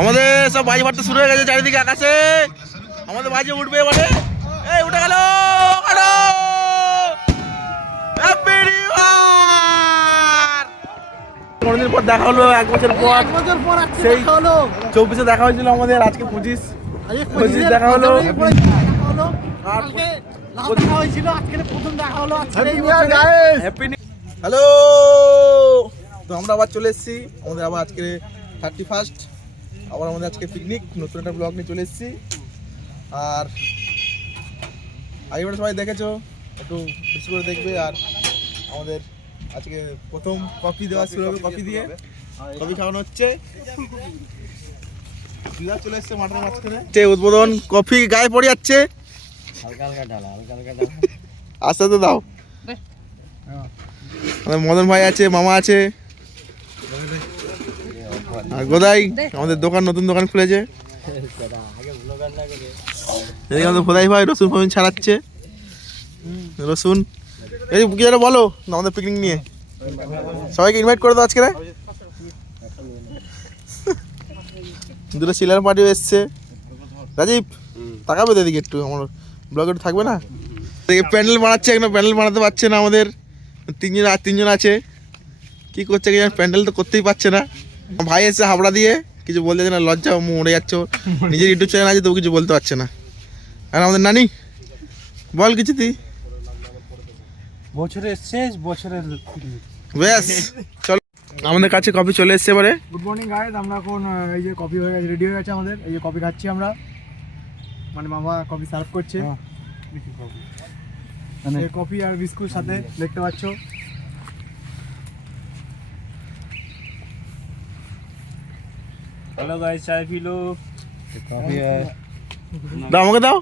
আমাদের সব বাজি ফাটতে শুরু হয়ে গেছে চারিদিকে আকাশে। আমাদের বাজি উঠবে এবারে। এই উঠে গেল। Happy new year. অনেকদিন পর দেখা হলো, 1 বছর পর। সেই 24-এ দেখা হয়েছিল আমাদের, আজকে 25 দেখা হলো। হ্যালো, তো আমরা আবার চলে এসেছি। আমাদের আবার আজকে 31st, আবার আমাদের আজকে পিকনিক, নতুন একটা ব্লগ নিয়ে চলে এসেছি। আর আগেবার সবাই দেখেছো, একটু বেশি করে দেখবে। আর আমাদের আজকে প্রথম কফি দেওয়া শুরু হবে, কফি দিয়ে কফি খাওয়ানো হচ্ছে। চলে এসছে মাঠের মাঝখানে, উদ্বোধন। কফি গায়ে পড়ে যাচ্ছে, আস্তে আস্তে দাও। আমাদের মদন ভাই আছে, মামা আছে, আর গোদাই আমাদের দোকান, নতুন দোকান খুলেছে। এদিকে আমাদের গোদাই ভাই রসুন ফসুন ছাড়াচ্ছে। রসুন এই কি যেন বলো আমাদের পিকনিক নিয়ে, সবাইকে ইনভাইট করে দাও আজকে। দুটো সিলার পার্টিও এসছে। রাজীব তাকাবে তো এদিকে একটু, আমার ব্লগে একটু থাকবে না? প্যান্ডেল বানাচ্ছে, একদম প্যান্ডেল বানাতে পারছে না। আমাদের তিনজন আছে, কি করছে কি জানি, প্যান্ডেল তো করতেই পারছে না। ভাই এসে হাবড়া দিয়ে, কিছু বলতে না, লজ্জা মরে যাচ্ছে। নিজের ইউটিউব চ্যানেল আছে তবু কিছু বলতে পারছে না। আর আমাদের নানি বল কিছু, তুই বছরের শেষ বছরের ব্যাস চলো। আমাদের কাছে কফি চলে এসছে এবারে। গুড মর্নিং গাইস, আমরা এখন এই যে কফি হয়ে গেছে, রেডি হয়ে গেছে আমাদের। এই যে কফি খাচ্ছি আমরা, মানে মামা কফি সার্ভ করছে। এই কফি আর বিস্কুট সাথে দেখতে পাচ্ছ। হ্যালো গাইস, চাই পিলো। কফি দাও, আমাকে দাও,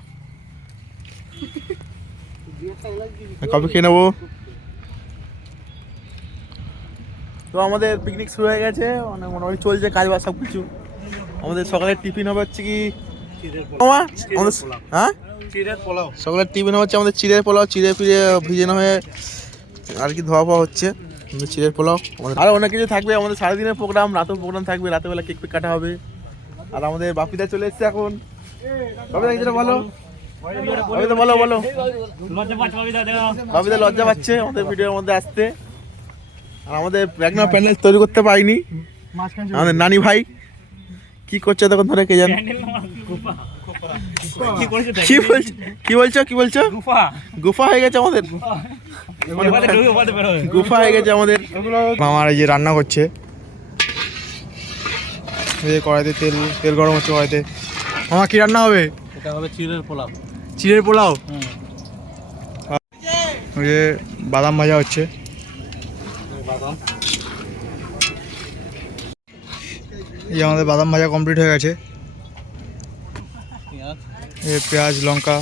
কফি খেয়ে নেবো। তো আমাদের পিকনিক শুরু হয়ে গেছে, মানে মোটামুটি চলছে কাজ বাজ সব কিছু। আমাদের সকালের টিফিন হবে হচ্ছে কি, হ্যাঁ সকালের টিফিন হচ্ছে আমাদের চিড়ের পোলাও। চিড়ে ফিরে ভিজানো হয়ে আর কি ধোয়া পাওয়া হচ্ছে চিড়ের পোলাও। আরও অনেক কিছু থাকবে আমাদের সারাদিনের প্রোগ্রাম, রাতেও প্রোগ্রাম থাকবে। রাতেরবেলা কেক পেক কাটা হবে। আর আমাদের বাপিদা চলে এসছে এখন। বাপিদা কিছু বলো, বাপিদা বলো বলো। বাপিদা লজ্জা পাচ্ছে আমাদের ভিডিওর মধ্যে আসতে। আর আমাদের একটা প্যানেল তৈরি করতে পারিনি। আমাদের নানি ভাই কি করছে তখন ধরে, কে জানে। কি বলছো গুফা হয়ে গেছে আমাদের, গুফা হয়ে গেছে আমাদের। মামার এই যে রান্না করছে, এই যে কড়াইতে তেল গরম হচ্ছে কড়াইতে। মামা কি রান্না হবে? এটা হবে চিড়ের পোলাও। চিড়ের পোলাও। ওই যে বাদাম ভাজা হচ্ছে। বাদাম, এই আমাদের বাদাম ভাজা কমপ্লিট হয়ে গেছে। পেঁয়াজ, এই পেঁয়াজ লঙ্কা,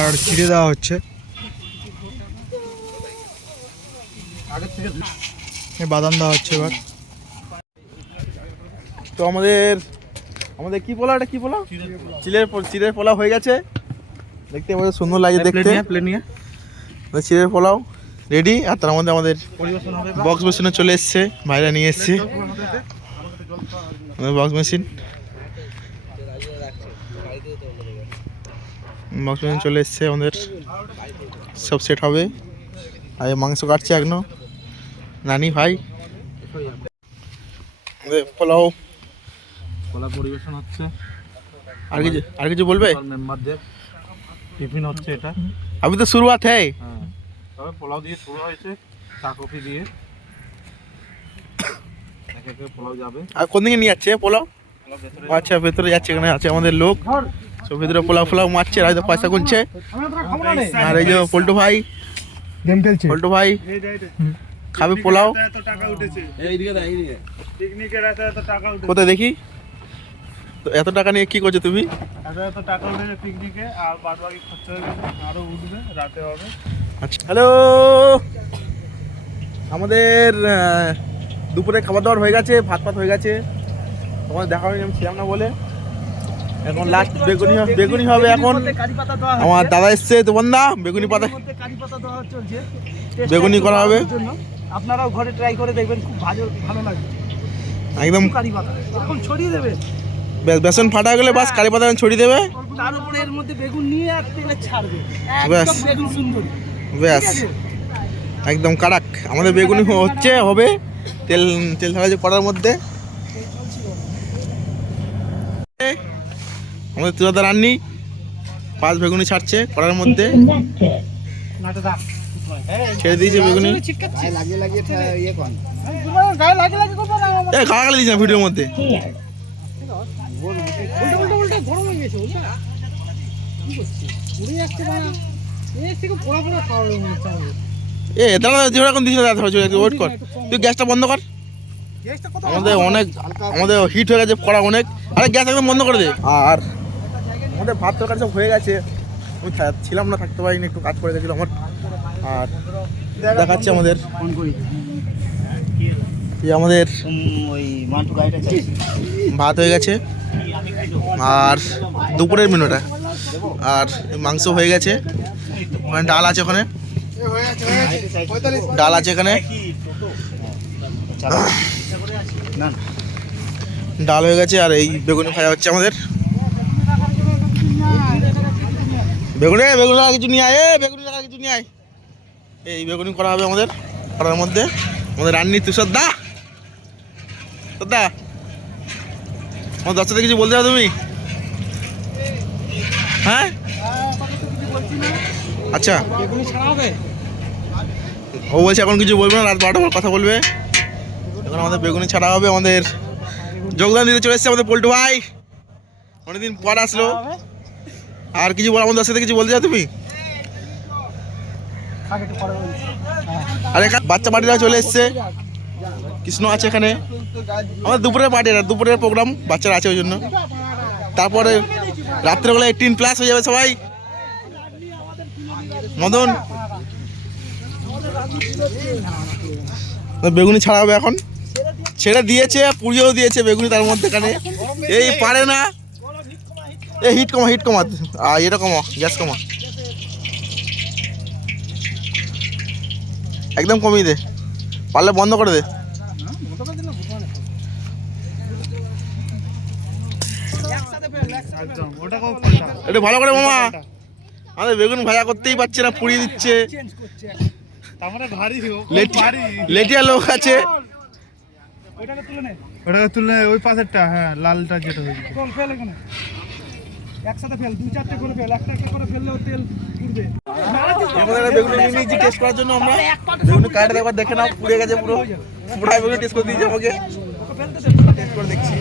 আর চিড়ে দেওয়া হচ্ছে। বাদাম দেওয়া হচ্ছে এবার। তো আমাদের কি পোলাও, এটা কি পোলাও? চিড়ের পোলাও হয়ে গেছে। দেখতে আমাদের সুন্দর লাগে দেখতে। চিড়ের পোলাও রেডি। আর তার মধ্যে আমাদের বক্স মেশিনে চলে এসছে, ভাইরা নিয়ে এসছে বক্স মেশিন। চলে এসছে আমাদের, সব সেট হবে। আর মাংস কাটছে এখনো নানি ভাই। পোলাও পরিবেশন হচ্ছে। আর কিছু বলবে? মেম্বারদের টিফিন হচ্ছে এটা। अभी तो शुरुआत है। তবে পোলাও দিয়ে শুরু হয়েছে, চা কফি দিয়ে এক এক পোলাও যাবে। আর কোন দিকে নিয়ে যাচ্ছে পোলাও? আচ্ছা ভেতরে যাচ্ছে, এখানে আছে আমাদের লোক সব, ভেতরে পোলাও মারছে, হয়তো পয়সা গুনছে। আর এই যে পল্টু ভাই গেম খেলছে। পল্টু ভাই খাবে পোলাও। কোথায় দেখি তো, এত টাকা নিয়ে কি করছো তুমি? এত টাকা উঠেছে পিকনিকে, আর বাদ বাকি খরচা হয়ে গেছে, আরো উঠবে, রাতে হবে। আচ্ছা, হ্যালো। আমাদের দুপুরে খাবার দাবার হয়ে গেছে, ভাত হয়ে গেছে। তোমার দেখা হয়নি, আমি ছিলাম না বলে। এখন লাস্ট বেগুনি হবে এখন। কারি পাতা দেওয়া আমার দাদা এসছে তো বন্ধা বেগুনি পাতা কারি পাতা দেওয়া চলছে বেগুনি করা হবে। আপনারাও ঘরে ট্রাই করে দেখবেন, খুব ভালো লাগবে। একদম কারি পাতা এখন ছড়িয়ে দেবে, বেসন ফাটা গেলে বাস কারি পাতা ছড়িয়ে দেবে, তার উপরে এর মধ্যে বেগুন নিয়ে আর তেলে ছাড়বে, ব্যাস। একদম বেগুন সুন্দরী। ব্যাস একদম কাড়াক আমাদের বেগুনি হবে। তেল ঢালা যে কড়ার মধ্যে আমাদের তুলাদা রান্নি 5 বেগুনি ছাড়ছে কড়ার মধ্যে, ছেড়ে দিয়েছে বেগুনি। গালাগালি দিস না ভিডিওর মধ্যে। দাঁড়া যেরকম দিস না ওয়েট কর, তুই গ্যাসটা বন্ধ কর। আমাদের হিট হয়ে গেছে কড়া অনেক। আরে গ্যাস একদম বন্ধ করে দে। আর আমাদের ভাত তরকারি সব হয়ে গেছে, আমি ছিলাম না, থাকতে পারিনি, একটু কাজ করে গেছিলো আমার। আর দেখাচ্ছে আমাদের আমাদের ভাত হয়ে গেছে আর দুপুরের মেনুটা, আর মাংস হয়ে গেছে, ওখানে ডাল আছে, ওখানে ডাল আছে, এখানে ডাল হয়ে গেছে। আর এই বেগুনি ভাজা হচ্ছে আমাদের। বেগুনি আর কিছু নিয়ে আয়, বেগুনি আর কিছু নিয়ে আয়। এই বেগুনি করা হবে আমাদের করার মধ্যে। আমাদের রান্নি তুষার দা আমার দশটাতে কিছু বলতে চাও তুমি? হ্যাঁ আচ্ছা, ও বলছে এখন কিছু বলবে না, রাত 12টার পর কথা বলবে। এখন আমাদের বেগুনি ছাড়া হবে। আমাদের যোগদান দিতে চলে এসছে আমাদের পল্টু ভাই, অনেকদিন পর আসলো। আর কিছু বল আমাদের সাথে কিছু বলতে চাও তুমি? আরে বাচ্চা পার্টিরা চলে এসছে, কৃষ্ণ আছে এখানে। আমাদের দুপুরের পার্টি, দুপুরের প্রোগ্রাম, বাচ্চারা আছে ওই জন্য। তারপরে রাত্রেবেলা 18+ হয়ে যাবে সবাই। মদন বেগুনি ছাড়া হবে এখন, ছেড়ে দিয়েছে, পুড়িয়েও দিয়েছে বেগুনি তার মধ্যেখানে। এই পারে না, এই হিট কমা আর এটা কমা, গ্যাস কমা, একদম কমিয়ে দে, পারলে বন্ধ করে দে। একটু ভালো করে মামা, আমাদের বেগুন ভাজা করতেই পারছে না, পুড়িয়ে দিচ্ছে। লেটিয়া লোক আছে, ওটাকে তুলে ওই পাশেরটা, হ্যাঁ লালটা যেটা হয়েছে। একসাথে ফেল, 2-4টে করে ফেল, একটা করে ফেললেও তেল উঠবে। বেগুনি নিয়ে নিয়েছি টেস্ট করার জন্য। আমরা বেগুনি কাটে একবার দেখে নাও, পুড়ে গেছে পুরো, পুরাই বেগুনি টেস্ট করে দিয়েছে আমাকে। টেস্ট করে দেখছি,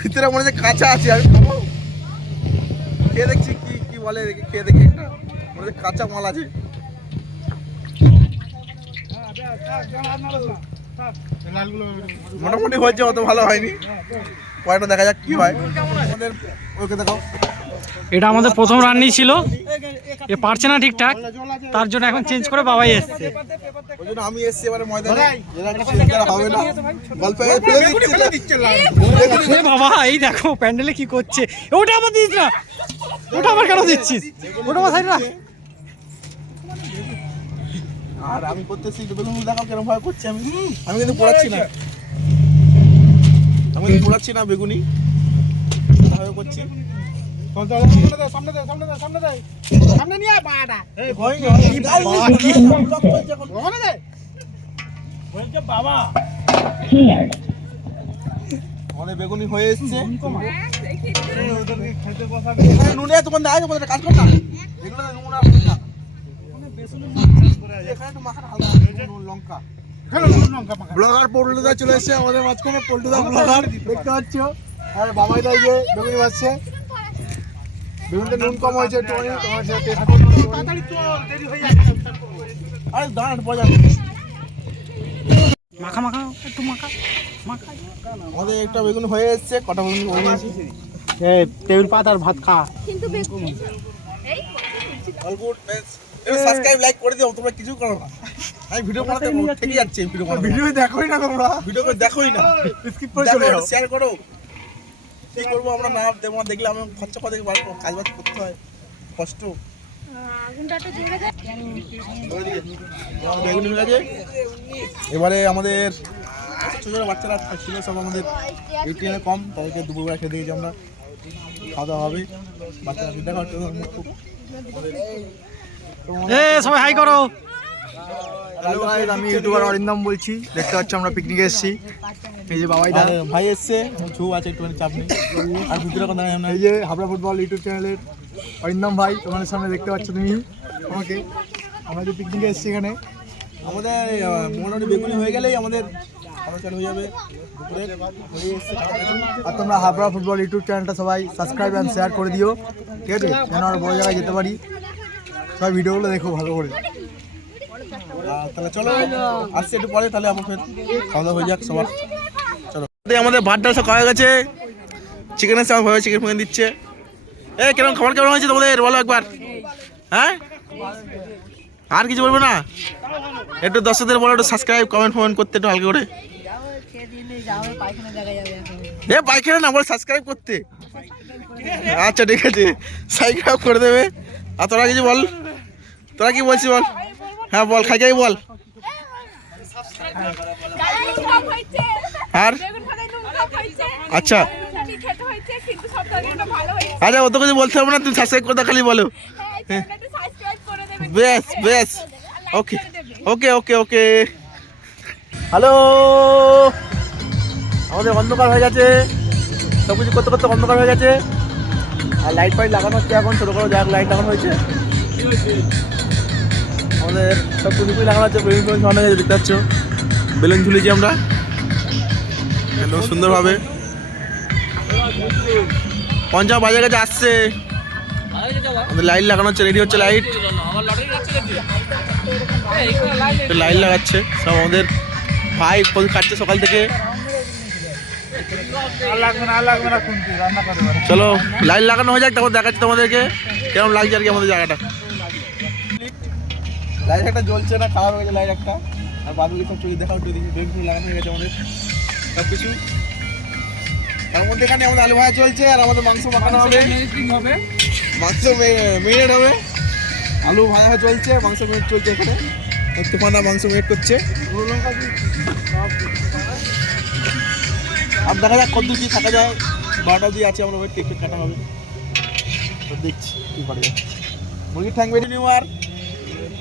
ভিতরে মনে হচ্ছে কাঁচা আছে। আমি খাবো, খেয়ে দেখছি কি বলে, খেয়ে দেখি একটা মনে হচ্ছে কাঁচা মাল আছে। মোটামুটি হয়েছে, অত ভালো হয়নি, পরেরটা দেখা যাক কি হয়। আমাদের ওকে দেখাও। এটা আমাদের প্রথম রান্নি ছিল, এ পারছে না ঠিকঠাক, তার জন্য এখন চেঞ্জ করে বাবাই এসছে। ওই জন্য আমি এসছি এবারে ময়দানে, হবে না গল্প ফেলে দিচ্ছে। এ বাবা, এই দেখো প্যান্ডেলে কি করছে। ওটা আবার দিস না, ওটা আবার কেন দিচ্ছিস, ওটা আমার সাইড না। আর আমি করতেছি, বেগুন দেখাও কেরম ভাবে করছি। আমি কিন্তু পোড়াচ্ছি না, বেগুনি ভাবে করছি। সামনে নিয়ে আয় পাটা। বাবা আমাদের বেগুনি হয়ে এসছে। নুনে তোমার দেয়, তোমাদের কাজ কর না, এগুলো নুন আর না, এখানে একটু মাখা হালকা নুন লঙ্কা। ব্লগার পল্টুদা চলে এসেছে আমাদের মাঝখানে। পল্টুদা ব্লগার দেখতে পাচ্ছ। আর বাবাই দাই যে বেগুনি ভাজছে, বেগুনিতে নুন কম হয়েছে একটু। আরে দাঁড়ান বাজার মাখা মাখা একটু মাখা। আমাদের একটা বেগুন হয়ে এসছে, কটা বেগুন হয়ে গেছে। টেবিল পাত আর ভাত খা। কিন্তু অল্প সাবস্ক্রাইব লাইক করে দিও, তোমরা কিছু করো না। আমি ভিডিও বানাতে থেকে যাচ্ছি, ভিডিও দেখোই না তোমরা, ভিডিও দেখোই না, স্কিপ করে চলে যাও, শেয়ার করো। কি করবো আমরা, না দেবো না দেখলে আমি খরচা করে কাজ বাজ করতে হয়, কষ্ট। বেগুনি হয়ে গেছে। এবারে আমাদের ছোট ছোট বাচ্চারা ছিল সব আমাদের ইউটিএনে কম, তাদেরকে দুপুরবেলা খেতে দিয়েছি আমরা, খাওয়া দাওয়া হবে। বাচ্চারা দেখা হচ্ছে সবাই হাই করো। হ্যালো গাইস, আমি ইউটিউবার অরিন্দম বলছি। দেখতে পাচ্ছি আমরা পিকনিকে এসেছি। এই যে বাবাই দা, ভাই এসছে, ছু আছে একটুখানি চাপ নেই। আর ভিতরে কথা না, এই যে হাবড়া ফুটবল ইউটিউব চ্যানেলের অরিন্দম ভাই, তোমাদের সামনে দেখতে পাচ্ছ তুমি আমাকে। আমরা যে পিকনিকে এসেছি এখানে, আমাদের মোটামুটি বেগুনি হয়ে গেলেই আমাদের খাওয়া চালু হয়ে যাবে দুপুরে। আর তোমরা হাবড়া ফুটবল ইউটিউব চ্যানেলটা সবাই সাবস্ক্রাইব অ্যান্ড শেয়ার করে দিও, ঠিক আছে, যেন আর বড় জায়গায় যেতে পারি। সবাই ভিডিওগুলো দেখো ভালো করে। তাহলে চলো আসছি একটু পরে, তাহলে আমার ফের খাওয়া দাওয়া হয়ে যাক সবার। চলো, আমাদের ভাত ডাল সব খাওয়া গেছে। চিকেনের সাথে ভাবে চিকেন ফোকেন দিচ্ছে। কেমন খাবার কেমন হয়েছে তোমাদের বলো একবার? হ্যাঁ, আর কিছু বলবো না? একটু দর্শকদের বলো একটু সাবস্ক্রাইব কমেন্ট ফমেন্ট করতে একটু হালকা করে। পায়খানা না, বল সাবস্ক্রাইব করতে। আচ্ছা ঠিক আছে, সাবস্ক্রাইব করে দেবে। আর তোরা কিছু বল, তোরা কি বলছিস বল? হ্যাঁ বল, খাই খাই বল। আর আচ্ছা আচ্ছা, অত কিছু বলতে হবে না, তুমি সাবস্ক্রাইব করতে খালি বলো। বেশ বেশ, ওকে ওকে ওকে ওকে। হ্যালো, আমাদের অন্ধকার হয়ে গেছে, সব কিছু করতে করতে অন্ধকার হয়ে গেছে। আর লাইট ফাইট লাগানো হচ্ছে এখন, ছোটো করে যাক লাইট লাগানো হয়েছে। আমাদের সব পুজোপুজি লাগানো হচ্ছে, বেলুন টেলুন ঝুলানো হয়ে গেছে, দেখতে পাচ্ছ বেলুন ঝুলেছি আমরা একদম সুন্দরভাবে। পঞ্চাশ বাজে গেছে, আসছে আমাদের লাইট লাগানো হচ্ছে, রেডি হচ্ছে লাইট। লাইট লাগাচ্ছে সব আমাদের ভাই, ফল কাটছে সকাল থেকে। চলো লাইট লাগানো হয়ে যাক, তারপর দেখাচ্ছি তোমাদেরকে কেমন লাগছে আর কি আমাদের জায়গাটা। লাইট একটা জ্বলছে না, খাওয়া হয়ে গেছে লাইট একটা। আর বাদুলি সব চুরি দেখাও, চুরি বেগুন লাগানো হয়ে গেছে আমাদের সব কিছু। তার মধ্যে এখানে আমাদের আলু ভাজা চলছে, আর আমাদের মাংস মাখানো হবে, মাংস মেরিনেট হবে। আলু ভাজা চলছে, মাংস মেরিনেট চলছে এখানে। তুফানা মাংস মেরিনেট করছে। আর দেখা যাক কত কি থাকা যায়। 12টা দিয়ে আছে, আমরা ওই কেক কাটা হবে, দেখছি কি করে। মুরগির ঠ্যাং বেরিয়ে নিউ আর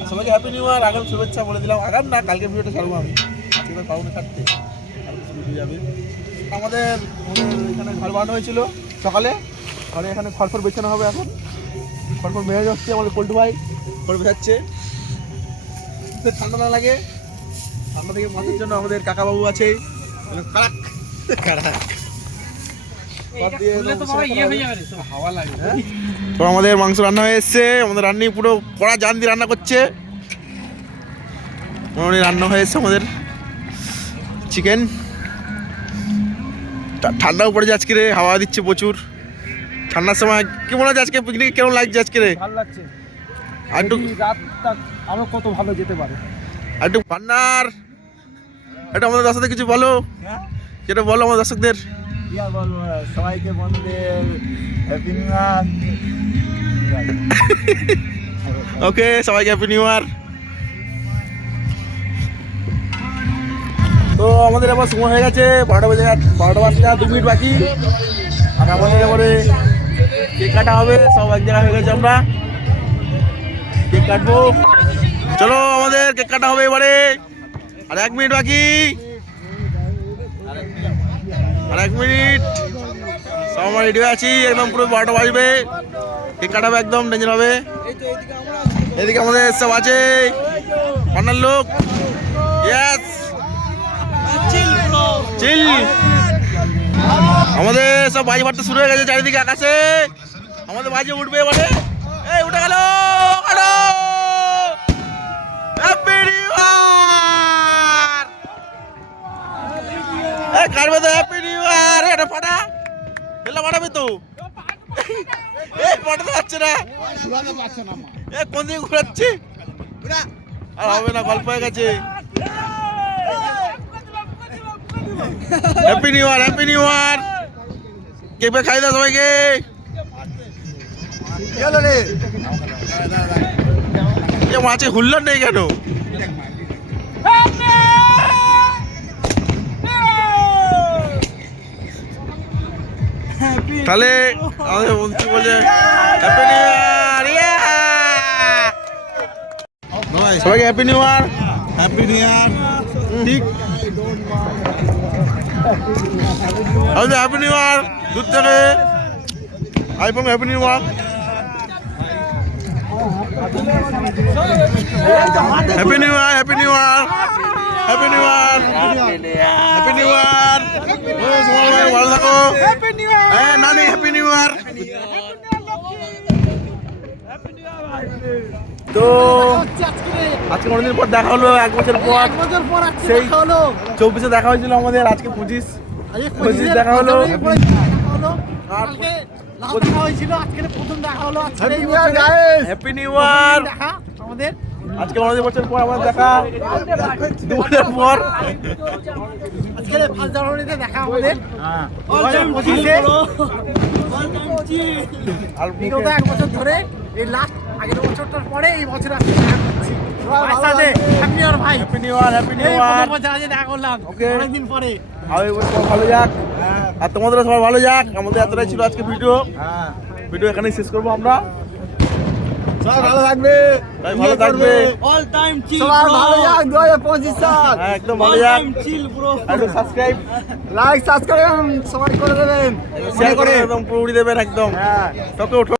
সবাইকে হ্যাপি নিউ ইয়ার, আগাম শুভেচ্ছা বলে দিলাম। আগাম না, কালকে ভিডিওটা ছাড়বো আমি, আজকে তো পাবো না ছাড়তে, ভিডিও যাবে। আমাদের এখানে ঘর বানানো হয়েছিল সকালে, ঘরে এখানে খড়ফড় বেছানো হবে। এখন খড়ফড় বেড়ে যাচ্ছে, আমাদের পল্টু ভাই খড় বেছাচ্ছে, ঠান্ডা না লাগে। ঠান্ডা থেকে বাঁচার জন্য আমাদের কাকাবাবু আছে, কারাক কারাক। তো আমাদের মাংস রান্না হয়ে এসছে, আমাদের রান্নি পুরো কড়া জান দিয়ে রান্না করছে। রান্না হয়ে এসছে আমাদের চিকেন। ঠান্ডাও পড়েছে আজকে রে, হাওয়া দিচ্ছে প্রচুর। ঠান্ডার সময় কি মনে হচ্ছে আজকে পিকনিক কেমন লাগছে আজকে রে? ভালো লাগছে, আর একটু রাতটা আরো কত ভালো যেতে পারে। আর একটু পান্নার, এটা আমাদের দর্শকদের কিছু বলো, যেটা বলো আমাদের দর্শকদের। সবাইকে বন্ধুদের হ্যাপি নিউ ইয়ার। ওকে, সবাইকে হ্যাপি নিউ ইয়ার। তো আমাদের আবার সময় হয়ে গেছে, 12টা বাজে, 12টা বাজতে আর 2 মিনিট বাকি। আর আমাদের এবারে কেক কাটা হবে, সব এক জায়গায় হয়ে গেছে, আমরা কেক কাটবো। চলো আমাদের কেক কাটা হবে এবারে, আর 1 মিনিট বাকি, আর 1 মিনিট। সব আমরা রেডি হয়ে আছি, একদম পুরো 12টা বাজবে, কেক কাটাবে একদম ডেঞ্জার হবে। এদিকে আমাদের সব আছে পান্নার লোক, ইয়েস চিল। আমাদের সব বাজি ফাটতে শুরু হয়ে গেছে চারিদিকে আকাশে, আমাদের বাজি উঠবে এবারে। এই উঠে গেল, হ্যাপি নিউ ইয়ার। এই কাটবে তো হ্যাপি নিউ ইয়ার, এটা ফাটা এলা ফাটাবে তো। এই ফাটাতে যাচ্ছে না, এ কোন দিকে ঘুরাচ্ছে, আর হবে না, গল্প হয়ে গেছে। Happy new year, happy new year. Cake খাই দাও সবাইকে। মাছে হুল্লার নেই কেন? তাহলে আমাদের বন্ধু বলছে হ্যাপি নিউ ইয়ার, সবাইকে happy new year. Happy new year. ঠিক হ্যাপি নিউ ইয়ার দূর থেকে iPhone happy new year. Happy new year, happy new year, happy new year, happy new year. ভালো থাকো। হ্যাঁ নানি হ্যাপি নিউ ইয়ার। তো আজকে অনেকদিন পর দেখা হলো, 1 বছর পর। সেই 24-এ দেখা হয়েছিল আমাদের, আজকে 25 দেখা হলো। Happy new year. আজকে অনেক বছর পর আমাদের দেখা, 2 বছর পর। আজকে 5 জানুয়ারিতে দেখা আমাদের। আর বিগত 1 বছর ধরে এই লাস্ট আগের বছরটার পরে এই বছর আসছে দেখা করছি। হ্যাপি নিউ ইয়ার ভাই। Happy new year, happy new year. দেখা করলাম অনেকদিন পরে। আর সবাই ভালো যাক, আর তোমাদেরও সবাই ভালো যাক। আমাদের এতটাই ছিল আজকে ভিডিও। ভিডিও এখানেই শেষ করবো আমরা। সবাই ভালো থাকবে, সবাই ভালো থাকবে। অল টাইম চিল সবাই ভালো যাক। 2025 সাল হ্যাঁ একদম ভালো যাক। Chill bro. একটু সাবস্ক্রাইব, লাইক সাবস্ক্রাইব সবাই করে দেবেন, শেয়ার করে একদম পুরো উড়িয়ে দেবেন একদম। তোকে উঠো।